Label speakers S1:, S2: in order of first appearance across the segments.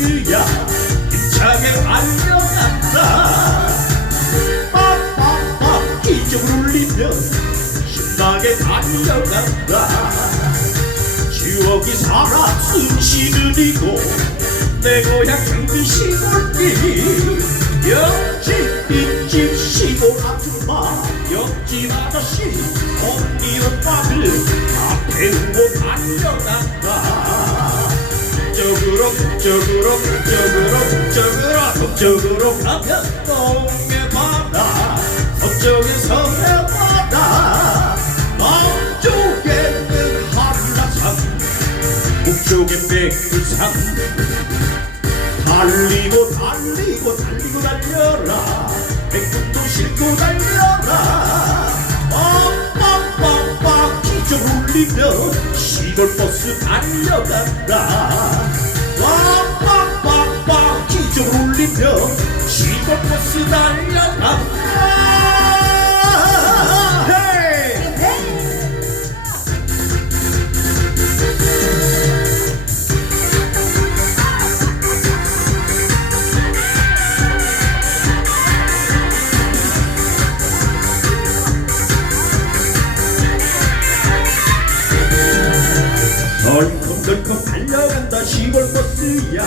S1: 버스야 힘차게 달려간다. 빠빠빠 기적을 울리며 신나게 달려간다. 추억이 살아 숨쉬 느리고 내 고향 경기 시골길. 옆집 뒷집 시골 아줌마 옆집 아저씨 언니 오빠들 다 태우고 달려간다 북쪽으로 북쪽으로 북쪽으로 북쪽으로. 가면 동해 바다 서쪽에 서 해 바다. 남쪽에는 한라산 북쪽엔 백두산. 달리고 달리고 달리고 달려라. 백분도 싣고 달려라. 빡빡빡빡 기적 울리며 시골 버스 달려간다 빡빡빡빡 기적 울리며 시골 버스 달려간 달려간다 시골 버스야.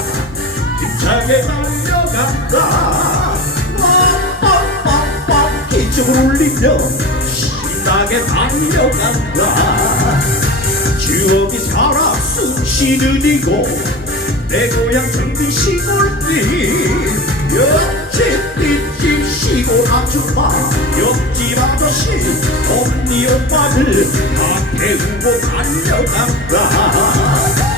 S1: 힘차게 달려간다. 빡빡빡빡 기적을 울리며 신나게 달려간다. 추억이 살아 숨쉬 느리고 내 고향 정든 시골길. 옆집 뒷집 시골 아줌마. 옆집 아저씨 언니 오빠들 다 태우고 달려간다. 북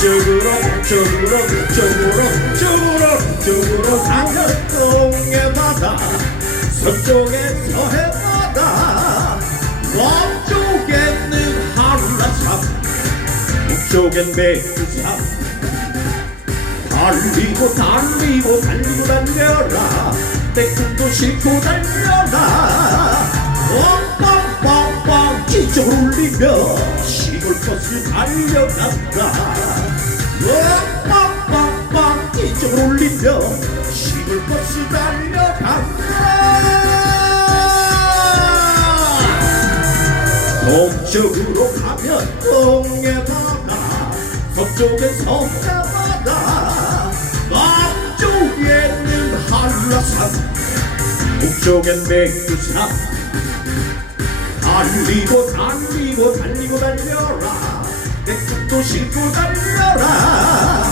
S1: 쪽으로 북쪽으로 북쪽으로 북쪽으로 가면 동해 바다 서쪽에서 해 바다. 남쪽에는 한라산 북쪽엔 백두산. 달리고 달리고 달리고 달려라. 백분도 싣고 달려라. 빡빡빡빡 기적 울리며 버스 달려간다 빡빡빡빡 기적 울리며 시골 버스 달려간다. 동쪽으로 가면 동해 바다 서쪽엔 섬나바다 남쪽에는 한라산 북쪽엔 백두산 달리고 달리고 달리고 달려라. 백두도 싣고 달려라.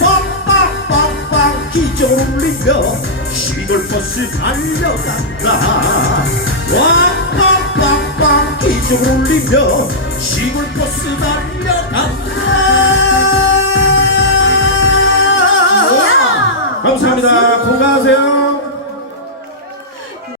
S1: 빡빡빡빡 기적 울리며 시골 버스 달려간다. 빡빡빡빡 기적 울리며 시골 버스 달려간다. 감사합니다. 건강하세요